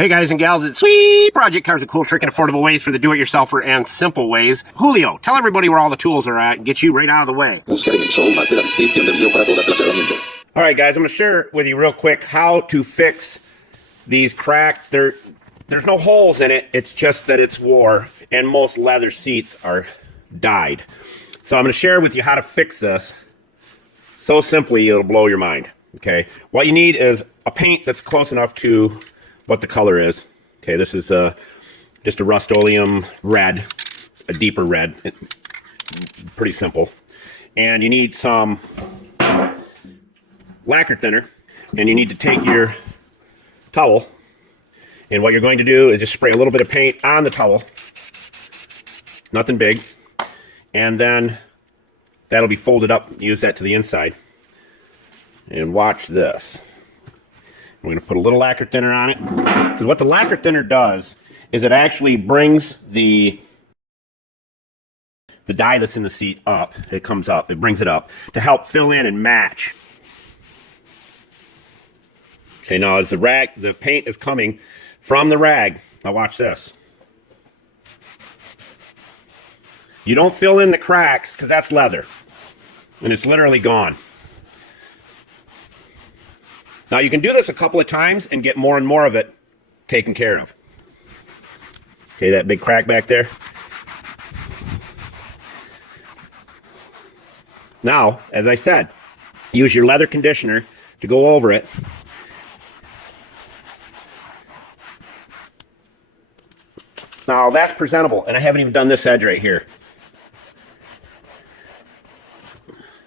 Hey guys and gals, it's Sweet Project Cars with cool, trick, and affordable ways for the do-it-yourselfer and simple ways. Julio, tell everybody where all the tools are at and get you right out of the way. Alright guys, I'm going to share with you real quick how to fix these cracked. There's no holes in it, it's just that it's wore and most leather seats are dyed. So I'm going to share with you how to fix this. So simply, it'll blow your mind. Okay, what you need is a paint that's close enough to what the color is. Okay, this is just a Rust-Oleum red, a deeper red. Pretty simple. And you need some lacquer thinner, and you need to take your towel, and what you're going to do is just spray a little bit of paint on the towel, nothing big, and then that'll be folded up. Use that to the inside, and watch this. I'm going to put a little lacquer thinner on it, because what the lacquer thinner does is it actually brings the dye that's in the seat up. It comes up, it brings it up to help fill in and match. Okay, now as the paint is coming from the rag, now watch this. You don't fill in the cracks, because that's leather, and it's literally gone. Now you can do this a couple of times and get more and more of it taken care of. Okay, that big crack back there. Now, as I said, use your leather conditioner to go over it. Now that's presentable, and I haven't even done this edge right here.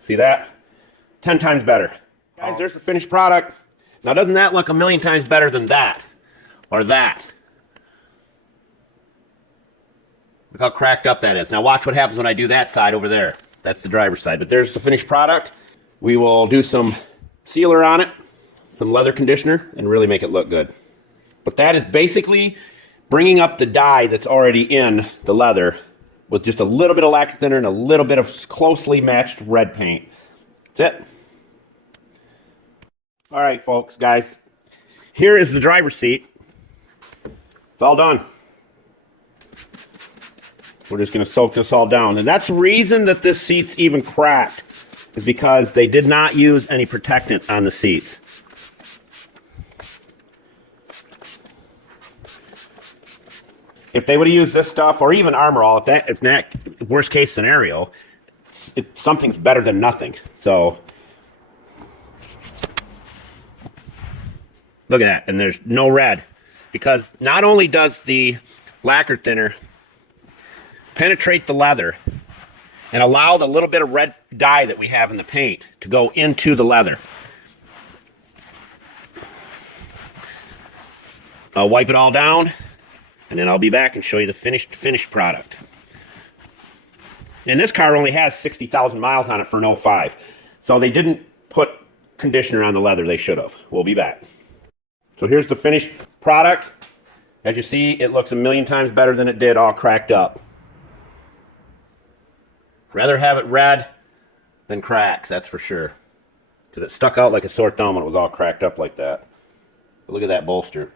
See that? 10 times better. Guys, there's the finished product. Now doesn't that look a million times better than that? Or that? Look how cracked up that is. Now watch what happens when I do that side over there. That's the driver's side. But there's the finished product. We will do some sealer on it, some leather conditioner, and really make it look good. But that is basically bringing up the dye that's already in the leather with just a little bit of lacquer thinner and a little bit of closely matched red paint. That's it. All right, folks, guys, here is the driver's seat. It's all done. We're just going to soak this all down. And that's the reason that this seat's even cracked, is because they did not use any protectant on the seats. If they would have used this stuff, or even Armor All, if that worst case scenario, something's better than nothing. So look at that, and there's no red, because not only does the lacquer thinner penetrate the leather and allow the little bit of red dye that we have in the paint to go into the leather. I'll wipe it all down, and then I'll be back and show you the finished product. And this car only has 60,000 miles on it for an 05, so they didn't put conditioner on the leather. They should have. We'll be back. So here's the finished product. As you see, it looks a million times better than it did all cracked up. Rather have it red than cracks, that's for sure. Because it stuck out like a sore thumb when it was all cracked up like that. But look at that bolster.